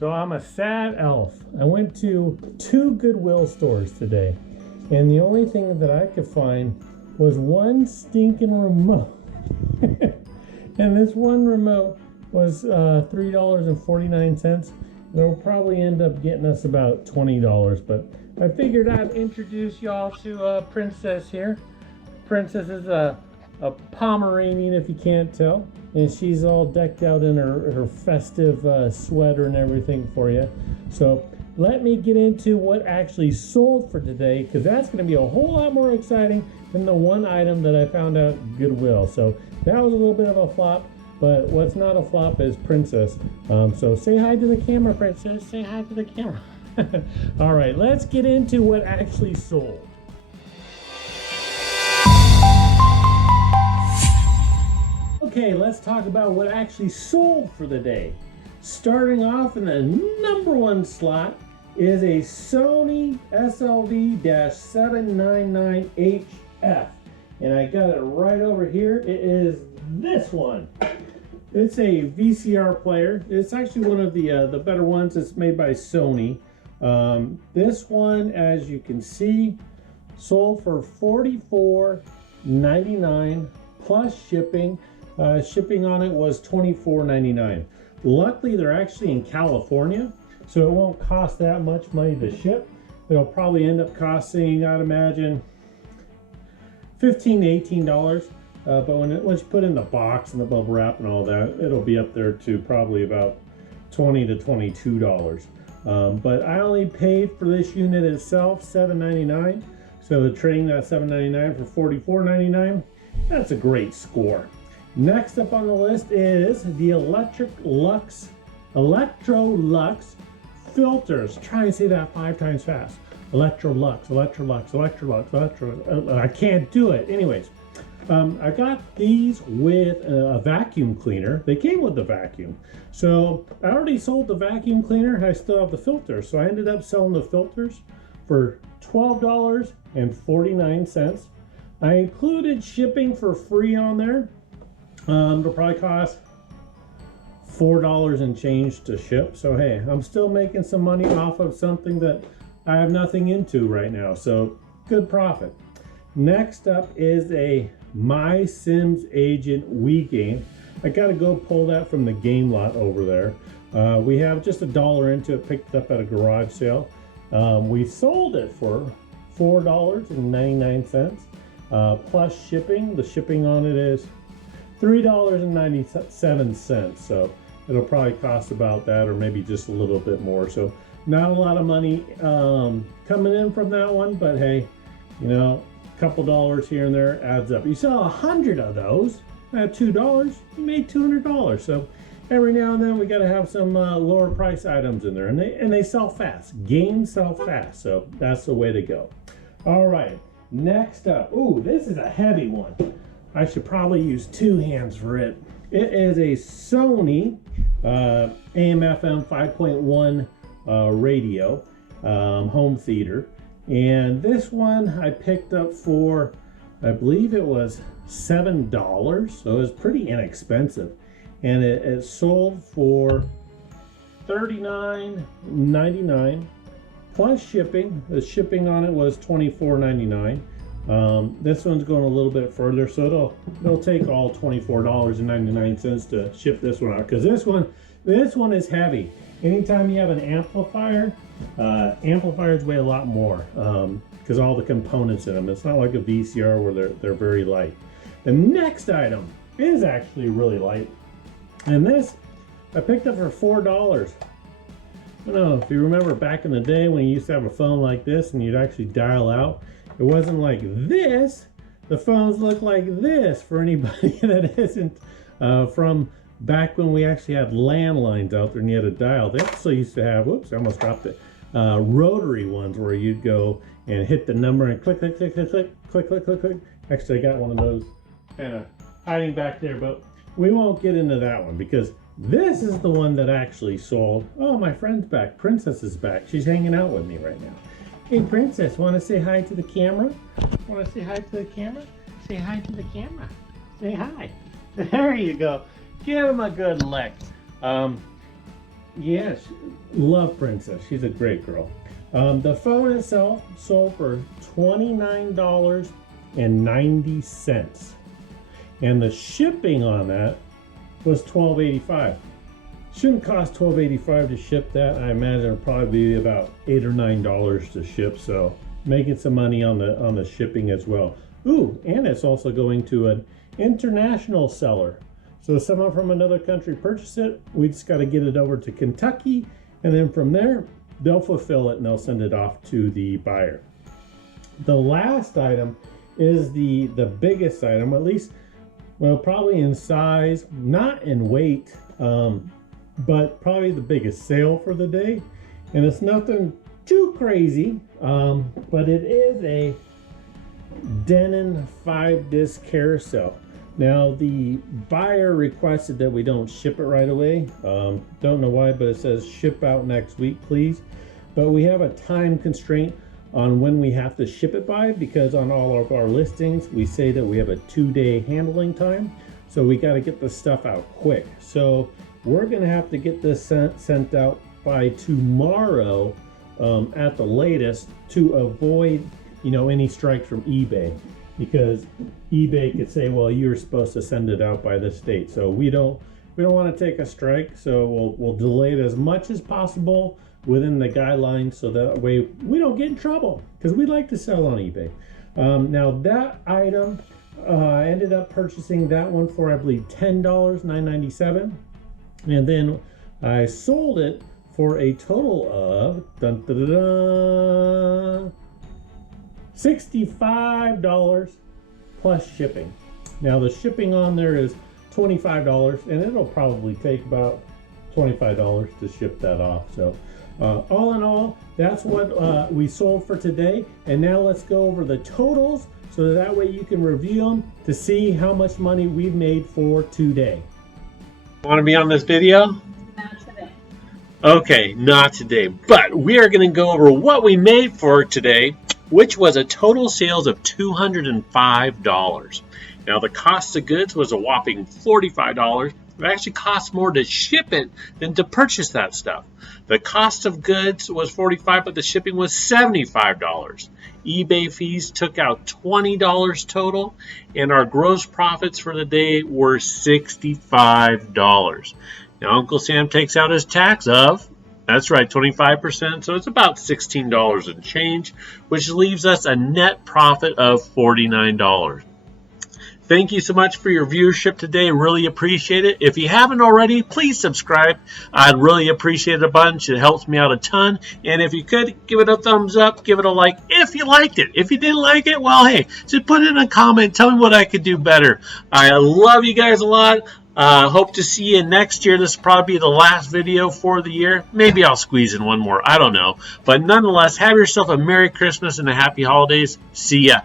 So I'm a sad elf. I went to 2 Goodwill stores today, and the only thing that I could find was one stinking remote. And this one remote was $3.49. It'll probably end up getting us about $20, but I figured I'd introduce y'all to Princess here. Princess is a Pomeranian, if you can't tell, and she's all decked out in her festive sweater and everything for you. So let me get into what actually sold for today, because that's going to be a whole lot more exciting than the one item that I found out at Goodwill. So that was a little bit of a flop, but what's not a flop is Princess. So say hi to the camera, Princess. Say hi to the camera. All right, let's get into what actually sold. Okay, let's talk about what actually sold for the day. Starting off in the number 1 slot is a Sony SLV-799HF. And I got it right over here. It is this one. It's a VCR player. It's actually one of the better ones. It's made by Sony. This one, as you can see, sold for $44.99 plus shipping. Shipping on it was $24.99. Luckily, they're actually in California, so it won't cost that much money to ship. It'll probably end up costing, I'd imagine, $15 to $18. But once you put in the box and the bubble wrap and all that, it'll be up there to probably about $20 to $22. But I only paid for this unit itself $7.99. So trading that $7.99 for $44.99, that's a great score. Next up on the list is the Electrolux filters. Try and say that 5 times fast. Electrolux. I can't do it. Anyways, I got these with a vacuum cleaner. They came with the vacuum. So I already sold the vacuum cleaner. I still have the filters. So I ended up selling the filters for $12.49. I included shipping for free on there. It'll probably cost $4 and change to ship. So hey, I'm still making some money off of something that I have nothing into right now. So good profit. Next up is a My Sims Agent Wii game. I gotta go pull that from the game lot over there. We have just $1 into it, picked it up at a garage sale. We sold it for $4.99 plus shipping. The shipping on it is $3.97. So it'll probably cost about that, or maybe just a little bit more. So not a lot of money coming in from that one, but hey, you know, a couple dollars here and there adds up. You sell 100 of those at $2, you made $200. So every now and then we got to have some lower price items in there, and they sell fast. Games sell fast, so that's the way to go. All right, next up, ooh, this is a heavy one. I should probably use 2 hands for it. It is a Sony AM/FM 5.1 radio home theater, and this one I picked up for, I believe it was $7, so it was pretty inexpensive, and it sold for $39.99 plus shipping. The shipping on it was $24.99. This one's going a little bit further, so it'll take all $24.99 to ship this one out, because this one is heavy. Anytime you have an amplifier, amplifiers weigh a lot more because all the components in them. It's not like a VCR where they're very light. The next item is actually really light, and this I picked up for $4. I don't know if you remember back in the day when you used to have a phone like this and you'd actually dial out. It wasn't like this. The phones look like this, for anybody that isn't from back when we actually had landlines out there and you had a dial. They also used to have, whoops, I almost dropped it, rotary ones where you'd go and hit the number and click, click, click, click, click, click, click, click, click. Actually, I got one of those kind of hiding back there, but we won't get into that one because this is the one that actually sold. Oh, my friend's back. Princess is back. She's hanging out with me right now. Hey, Princess, want to say hi to the camera? Want to say hi to the camera? Say hi to the camera. Say hi. There you go. Give him a good lick. Yeah, love Princess. She's a great girl. The phone itself sold for $29.90, and the shipping on that was $12.85. Shouldn't cost $12.85 to ship that. I imagine it'll probably be about $8 or $9 to ship. So making some money on the shipping as well. Ooh, and it's also going to an international seller. So if someone from another country purchase it, we just got to get it over to Kentucky, and then from there they'll fulfill it and they'll send it off to the buyer. The last item is the biggest item, at least, well, probably in size, not in weight, but probably the biggest sale for the day. And it's nothing too crazy, but it is a Denon 5-disc carousel. Now the buyer requested that we don't ship it right away. Don't know why, but it says ship out next week, please. But we have a time constraint on when we have to ship it by, because on all of our listings we say that we have a 2-day handling time. So we got to get the stuff out quick. So we're going to have to get this sent out by tomorrow at the latest, to avoid, you know, any strikes from eBay, because eBay could say, well, you're supposed to send it out by this date. So we don't want to take a strike, so we'll delay it as much as possible within the guidelines, so that way we don't get in trouble, because we like to sell on eBay. Now that item, I ended up purchasing that one for, I believe, $10.97, and then I sold it for a total of $65 plus shipping. Now the shipping on there is $25, and it'll probably take about $25 to ship that off. So all in all, that's what we sold for today. And now let's go over the totals, so that way you can review them to see how much money we've made for today. Want to be on this video? Not today. Okay, not today, but we are going to go over what we made for today, which was a total sales of $205. Now the cost of goods was a whopping $45. It actually costs more to ship it than to purchase that stuff. The cost of goods was $45, but the shipping was $75. eBay fees took out $20 total, and our gross profits for the day were $65. Now Uncle Sam takes out his tax of, that's right, 25%, so it's about $16 and change, which leaves us a net profit of $49. Thank you so much for your viewership today. Really appreciate it. If you haven't already, please subscribe. I'd really appreciate it a bunch. It helps me out a ton. And if you could, give it a thumbs up, give it a like if you liked it. If you didn't like it, well, hey, just put it in a comment. Tell me what I could do better. I love you guys a lot. Hope to see you next year. This will probably be the last video for the year. Maybe I'll squeeze in one more. I don't know. But nonetheless, have yourself a Merry Christmas and a Happy Holidays. See ya.